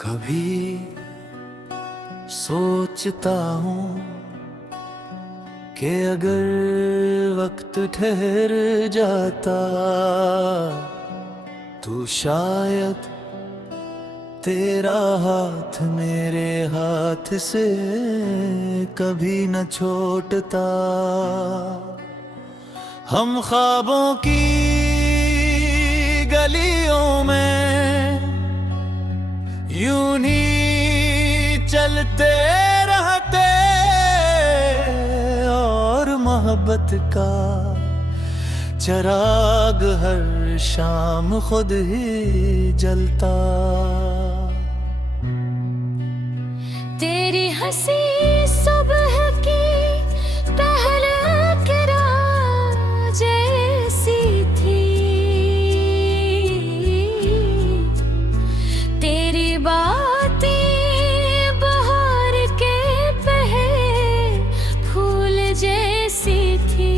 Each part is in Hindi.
कभी सोचता हूँ कि अगर वक्त ठहर जाता तो शायद तेरा हाथ मेरे हाथ से कभी न छूटता। हम ख्वाबों की गलियों में यूं ही चलते रहते और मोहब्बत का चिराग हर शाम खुद ही जलता। तेरी हंसी सुबह की पहले की रात जैसी थी, तेरी बातें बहार के पहले फूल जैसी थी।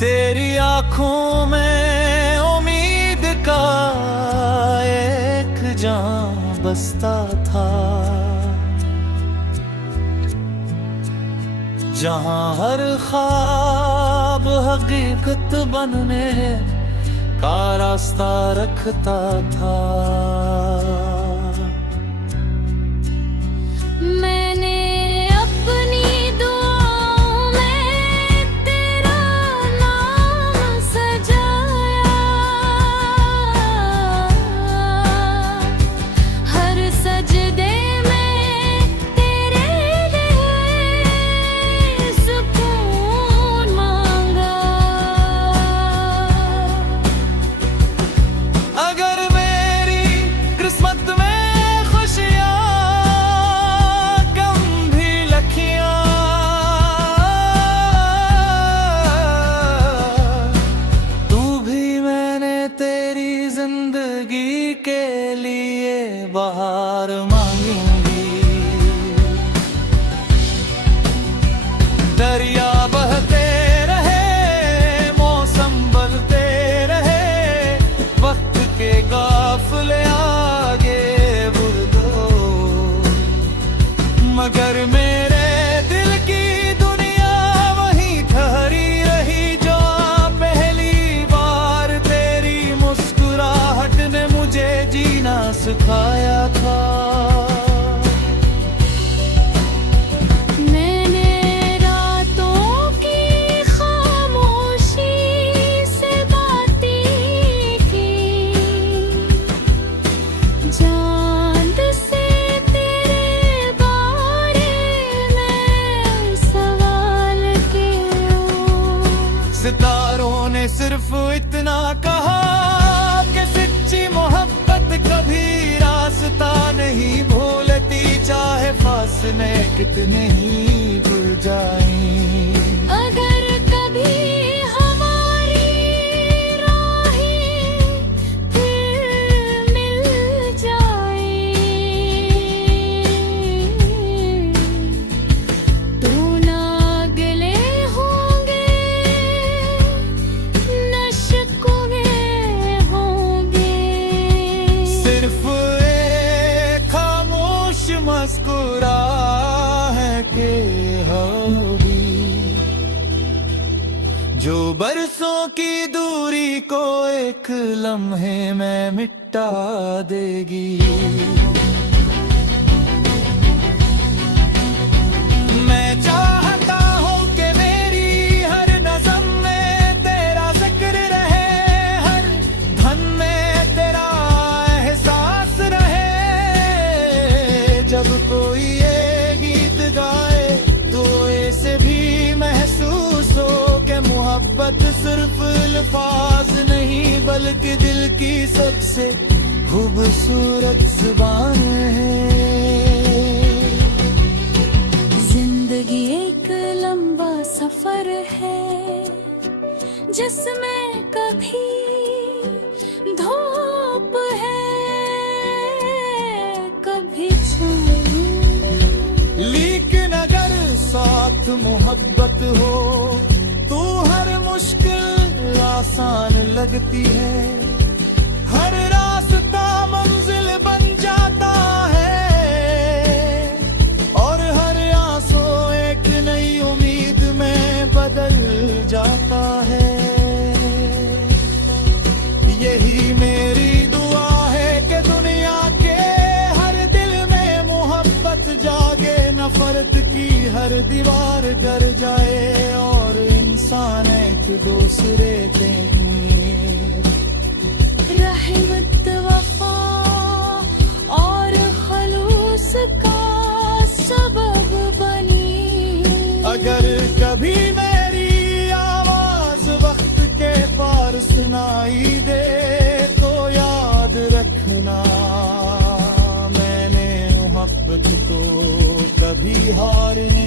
तेरी आँखों में उम्मीद का एक जान बसता था, जहाँ हर ख्वाब हकीकत बनने का रास्ता रखता था। मैंने अपनी दुआओं में तेरा नाम सजाया, हर सजदे में तेरे लिए सुकून मांगा। अगर मेरी किस्मत में खुशियाँ कम भी लखियाँ, तू भी मैंने तेरी जिंदगी के लिए बहार मांगूंगी। दरिया बहते रहे, मौसम बदलते रहे, वक्त के काफिले आगे बढ़ दो, मगर मेरे दिल की दुनिया वहीं ठहरी रही जो पहली बार तेरी मुस्कुराहट ने मुझे जीना सिखाया था। मैंने रातों की खामोशी से बातें की, चांद से तेरे बारे में सवाल किया। सितारों ने सिर्फ इतना कहा कि सच्ची मोहब्बत कभी रास्ता नहीं भूलती, चाहे फासले कितने ही दूर जाएं। अगर कभी हमारी राहें फिर मिल जाए तो ना गिले होंगे न शिकवे होंगे। सिर्फ एक खामोश मुस्कुराहट के होगी जो बरसों की दूरी को एक लम्हे में मिटा देगी। मैं चाहता हूँ कि मेरी हर नज़म में तेरा जिक्र रहे, हर धन में तेरा एहसास रहे। जब कोई ये गीत गाए तो ऐसे भी महसूस हो कि मोहब्बत सिर्फ अल्फाज नहीं बल्कि दिल की सबसे खूबसूरत जुबान है। जिंदगी एक लंबा सफर है जिसमें कभी धूप है कभी छाँव। लेकिन अगर साथ मोहब्बत हो तो हर मुश्किल आसान लगती है, हर रात दीवार कर जाए और इंसान एक दूसरे पे रहमत वफा और खलूस का सबब बनी। अगर कभी मेरी आवाज वक्त के पार सुनाई दे तो याद रखना, मैंने मोहब्बत को कभी हारने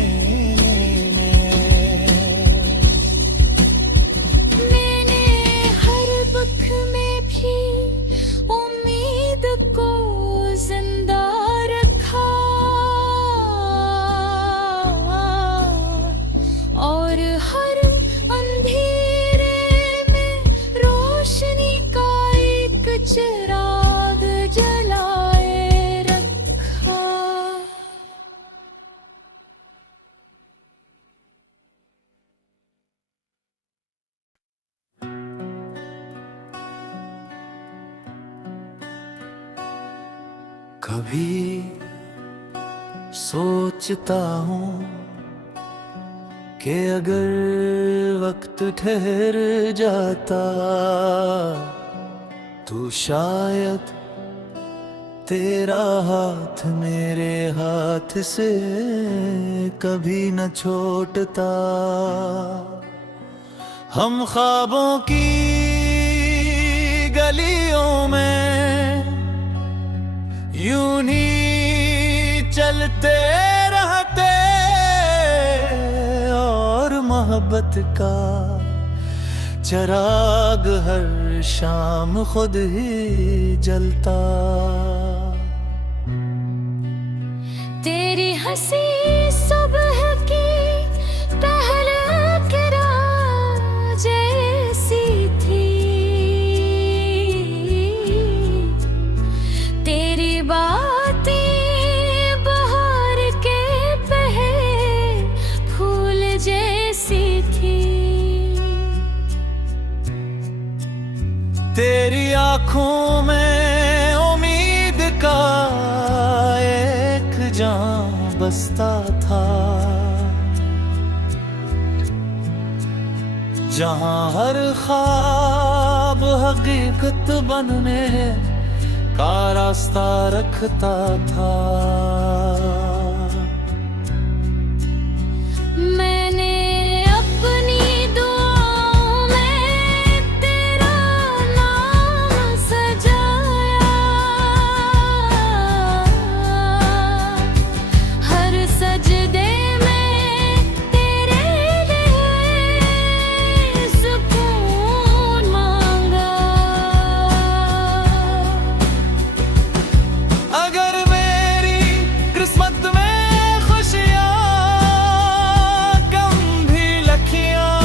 मैंने हर दुख में भी उम्मीद को जिंदा रखा और हर अंधेरे में रोशनी का एक चिराग जलाए रखा। कभी सोचता हूँ कि अगर वक्त ठहर जाता तो शायद तेरा हाथ मेरे हाथ से कभी न छूटता। हम ख्वाबों की गलियों में यूं ही चलते रहते और मोहब्बत का चिराग हर शाम खुद ही जलता। तेरी हंसी सुबह की पहले रात जैसी थी, तेरी बातें बहार के पहले फूल जैसी थी। तेरी आँखों में उम्मीद का एक जाम बसता था, जहाँ हर ख्वाब हकीकत बनने का रास्ता रखता था। मैंने अपनी दुआओं में तेरा नाम सजाया, हर सजदे में तेरे लिए सुकून मांगा। अगर मेरी किस्मत में खुशियाँ कम भी लखियाँ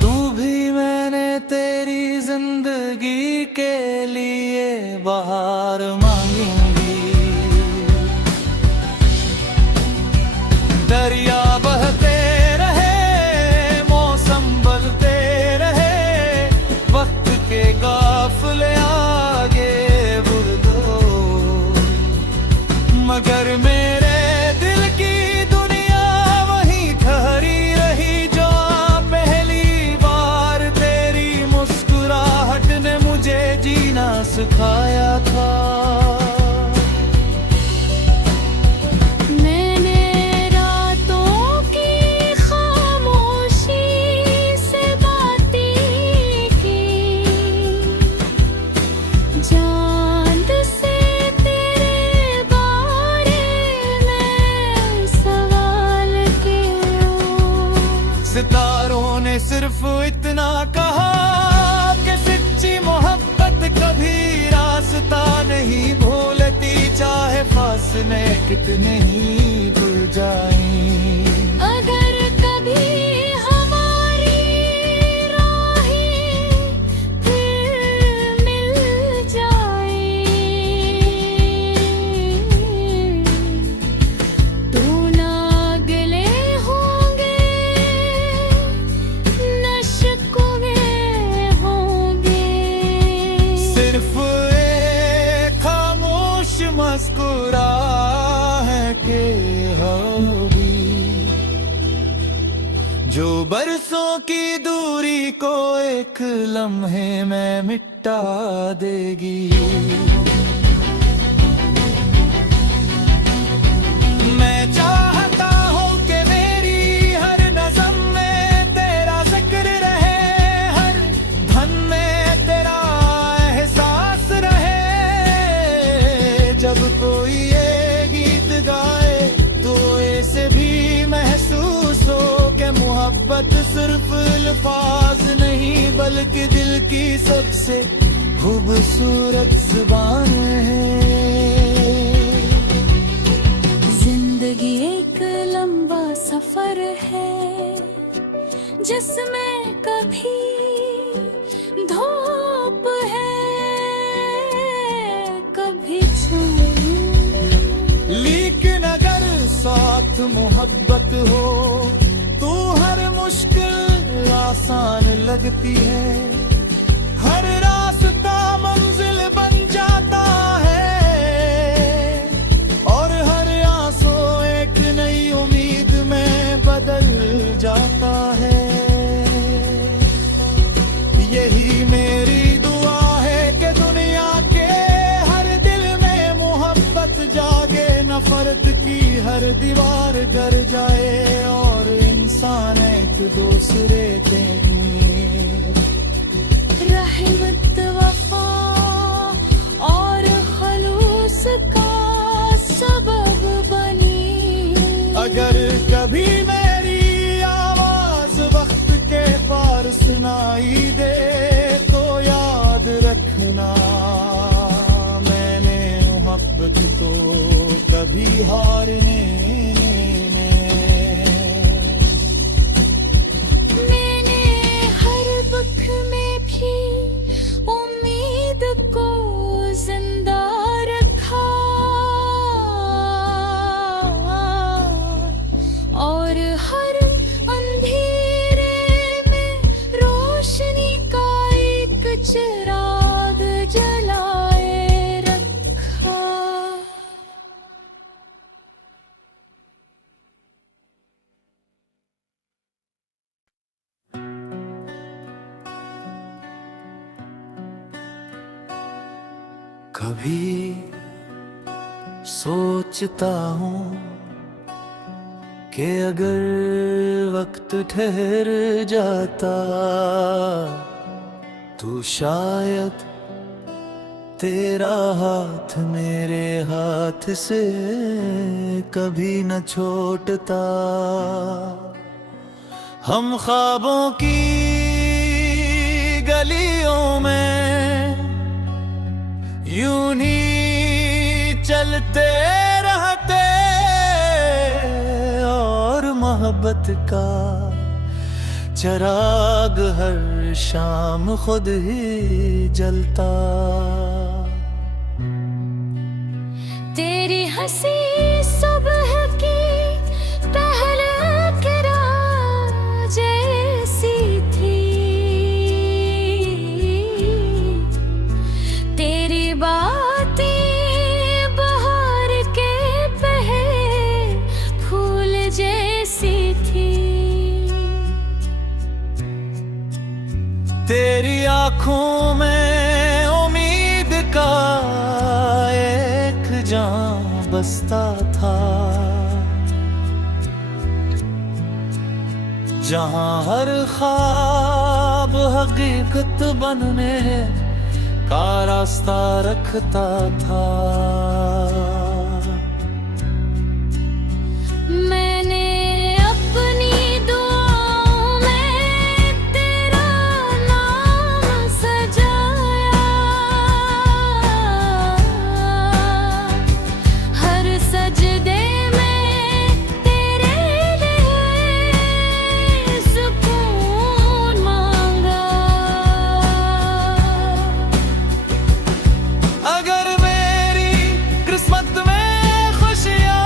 तू भी मैंने तेरी जिंदगी के लिए बाहर मांगूंगी। दरिया बहते रहे मौसम बदलते रहे, वक्त के काफिले आगे बढ़ दो, मगर मेरे दिल की दुनिया वहीं ठहरी रही जो पहली बार तेरी मुस्कुराहट ने मुझे जीना सिखाया था। मैंने रातों की खामोशी से बातें की, चांद से तेरे बारे में सवाल किया। सितारों ने सिर्फ इतना कहा कि सच्ची मोहब्बत कभी रास्ता नहीं भूलती, चाहे फासले कितने ही दूर जाएं। अगर कभी हमारी राहें फिर मिल जाए तो ना अगले होंगे न शिकवे होंगे। सिर्फ एक खामोश मुस्कुराहट की दूरी को एक लम्हे में मिटा देगी। मैं चाहता हूँ कि मेरी हर नज़म में तेरा जिक्र रहे, हर धन में तेरा एहसास रहे। जब कोई ये गीत गाए तो ऐसे भी महसूस हो कि मोहब्बत सिर्फ अल्फाज नहीं बल्कि दिल की सबसे खूबसूरत ज़ुबान है। जिंदगी एक लंबा सफर है जिसमें कभी धूप है कभी छाँव। लेकिन अगर साथ मोहब्बत हो तो हर मुश्किल आसान लगती है, हर रास्ता मंजिल बन जाता है और हर आंसू एक नई उम्मीद में बदल जाता है। यही मेरी दुआ है कि दुनिया के हर दिल में मोहब्बत जागे, नफरत की हर दीवार डर जाए और इंसान एक दूसरे के रहमत वफा और खलूस का सबब बनी। अगर कभी मेरी आवाज वक्त के पार सुनाई दे तो याद रखना मैंने मोहब्बत को कभी हारने मैंने हर दुख में भी उम्मीद को जिंदा रखा और हर अंधेरे में रोशनी का एक चिराग जलाए रखा। कभी सोचता हूँ कि अगर वक्त ठहर जाता तो शायद तेरा हाथ मेरे हाथ से कभी न छूटता। हम ख्वाबों की गलियों में यूं ही चलते रहते और मोहब्बत का चिराग हर शाम खुद ही जलता। तेरी हंसी सुबह की पहले किरण जैसी थी, तेरी बातें बहार के पहले फूल जैसी थी। तेरी आँखों में उम्मीद का एक जाम बसता था, जहाँ हर ख्वाब हकीकत बनने का रास्ता रखता था। मैंने अपनी दुआओं में तेरा नाम सजाया, हर सजदे में तेरे लिए सुकून मांगा। अगर मेरी किस्मत में खुशियाँ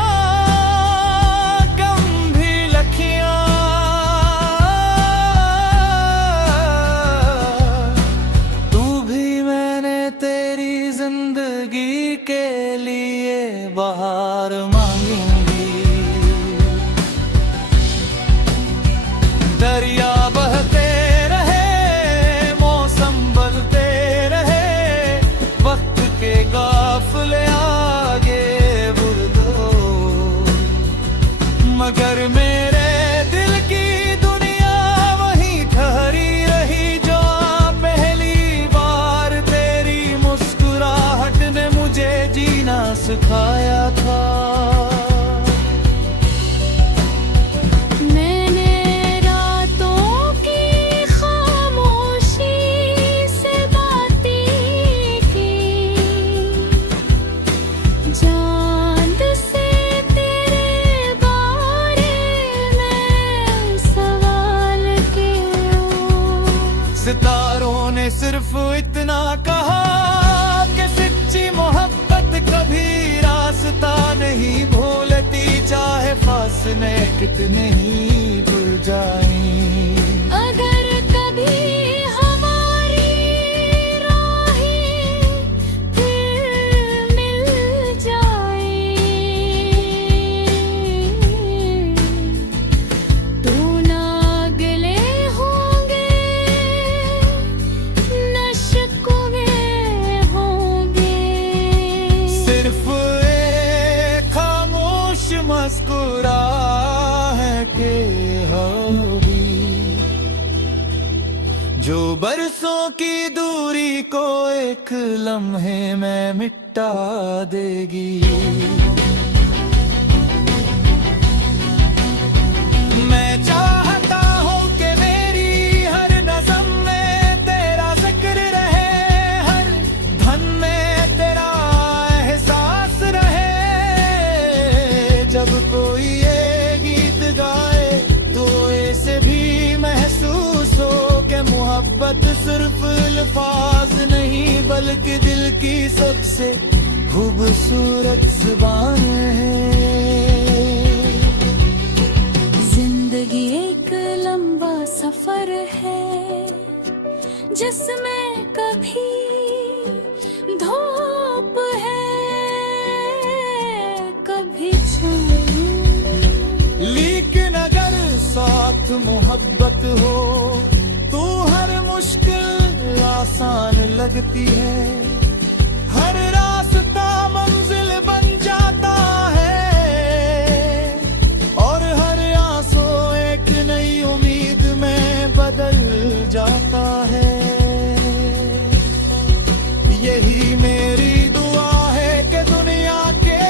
उसने कितने ही भूल जाई। अगर कभी हमारी राहें फिर मिल जाए तो ना अगले होंगे न शिकवे होंगे। सिर्फ एक खामोश मुस्कुराहटे होगी जो बरसों की दूरी को एक लम्हे में मिटा देगी। मैं चाहता हूँ कि मेरी हर नज़म में तेरा जिक्र रहे, हर धन में तेरा एहसास रहे। जब कोई ये गीत गाए तो ऐसे भी महसूस हो कि मोहब्बत सिर्फ अल्फाज नहीं बल्कि दिल की सबसे खूबसूरत ज़ुबान है। जिंदगी एक लंबा सफर है जिसमें कभी धूप है कभी छाँव। लेकिन अगर साथ मोहब्बत हो तो हर मुश्किल आसान लगती है। हर रास्ता मंजिल बन जाता है और हर आंसू एक नई उम्मीद में बदल जाता है। यही मेरी दुआ है कि दुनिया के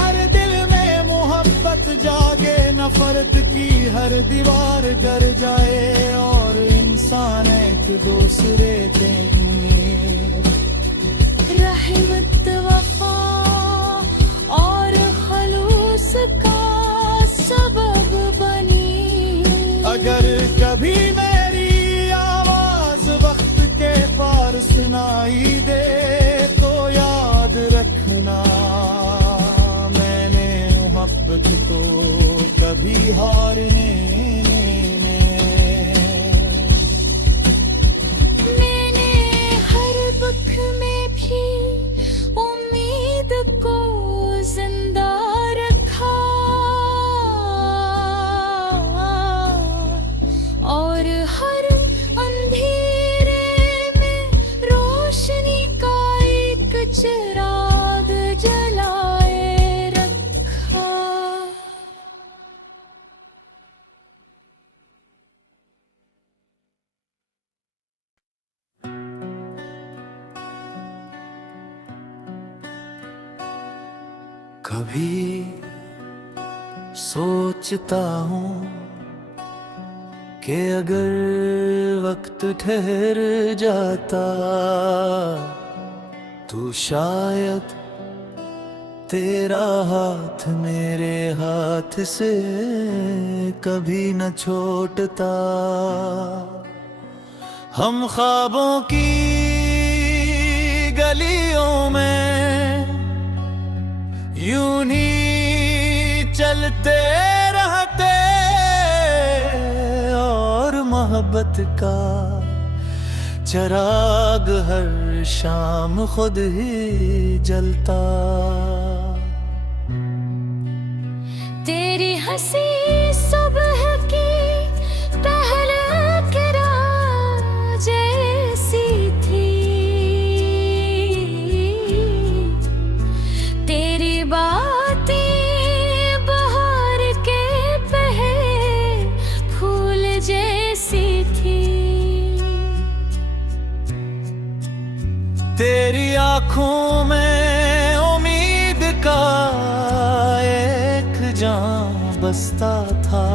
हर दिल में मोहब्बत जागे, नफरत की हर दीवार गिर जाए और इंसान एक दूसरे के रहमत वफा और खलूस का सबब बनी। अगर कभी मेरी आवाज वक्त के पार सुनाई दे तो याद रखना मैंने मोहब्बत को कभी हारने मैंने हर दुख में भी उम्मीद को जिंदा रखा और हर अंधेरे में रोशनी का एक चिराग जलाए रखा। कभी सोचता हूँ कि अगर वक्त ठहर जाता तो शायद तेरा हाथ मेरे हाथ से कभी न छूटता। हम ख्वाबों की गलियों में यूं ही चलते रहते और मोहब्बत का चिराग हर शाम खुद ही जलता। तेरी हंसी सुबह की पहले किरण जैसी थी। तेरी बातें बहार के पहले फूल जैसी थी। तेरी आँखों में उम्मीद का एक जाम बसता था,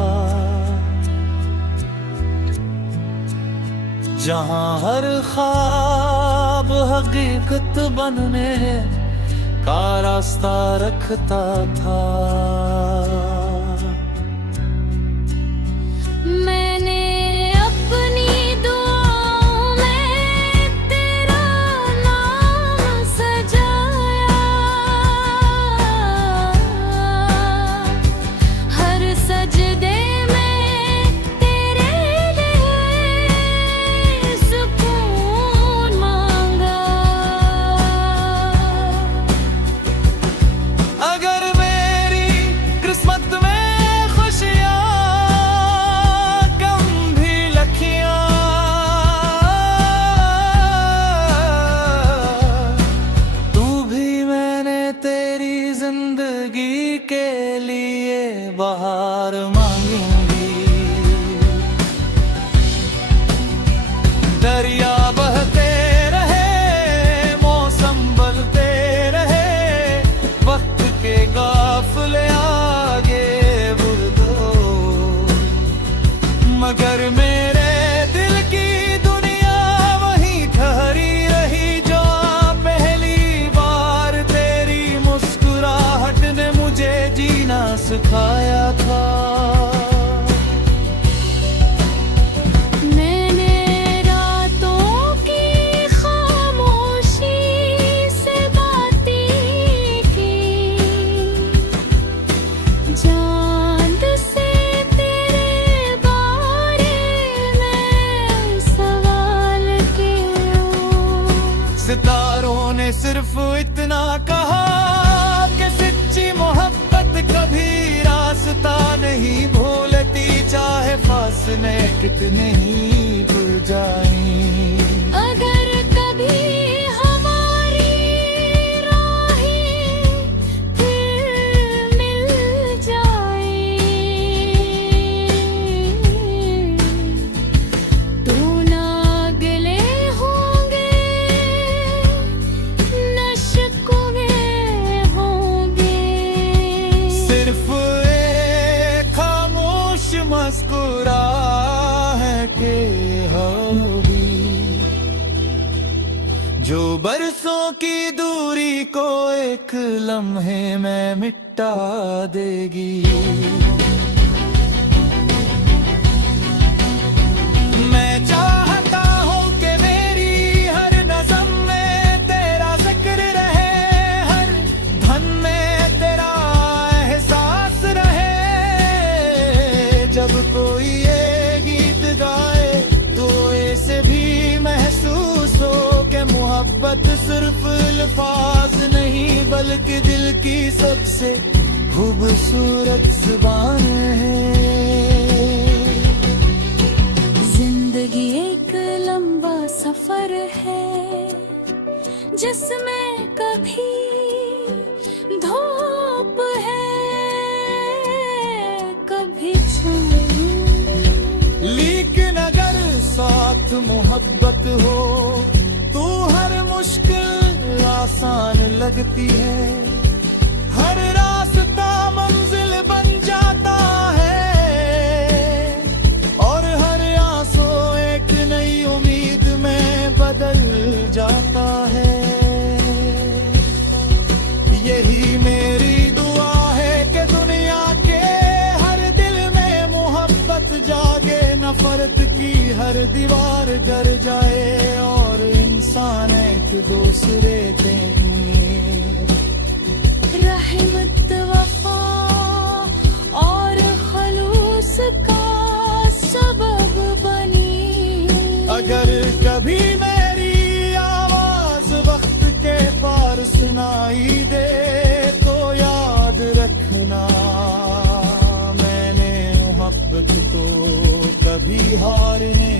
जहाँ हर ख्वाब हकीकत बनने का रास्ता रखता था। मैंने अपनी दुआओं में तेरा नाम सजाया, हर बहार मांगेंगी। दरिया बहते रहे, मौसम बदलते रहे, वक्त के काफिले आगे बढ़ दो। मगर मेरे दिल की दुनिया वहीं ठहरी रही जो पहली बार तेरी मुस्कुराहट ने मुझे जीना सिखाया था। सितारों ने सिर्फ इतना कहा कि सच्ची मोहब्बत कभी रास्ता नहीं भूलती, चाहे फासले कितने ही दूर जाएं। अगर कभी हमारी राहें फिर मिल जाए तो ना गिले होंगे न शिकवे होंगे। सिर्फ एक खामोश मुस्कुराहट होगी जो बरसों की दूरी को एक लम्हे में मिटा देगी। मैं चाहता हूँ कि मेरी हर नज़म में तेरा जिक्र रहे, हर धन में तेरा एहसास रहे। जब कोई ये गीत गाए तो ऐसे भी महसूस हो कि मोहब्बत सिर्फ अल्फाज नहीं बल्कि दिल की सबसे खूबसूरत जुबान है। जिंदगी एक लंबा सफर है जिसमें कभी धूप है कभी छाँव। लेकिन अगर साथ मोहब्बत हो तो हर मुश्किल आसान लगती है, हर रास्ता मंजिल बन जाता है और हर आंसू एक नई उम्मीद में बदल जाता है। यही मेरी दुआ है कि दुनिया के हर दिल में मोहब्बत जागे, नफरत की हर दीवार गिर जाए और इंसान एक दूसरे दें। रहमत वफा और खलूस का सबब बनी। अगर कभी मेरी आवाज वक्त के पार सुनाई दे तो याद रखना मैंने मोहब्बत को कभी हारने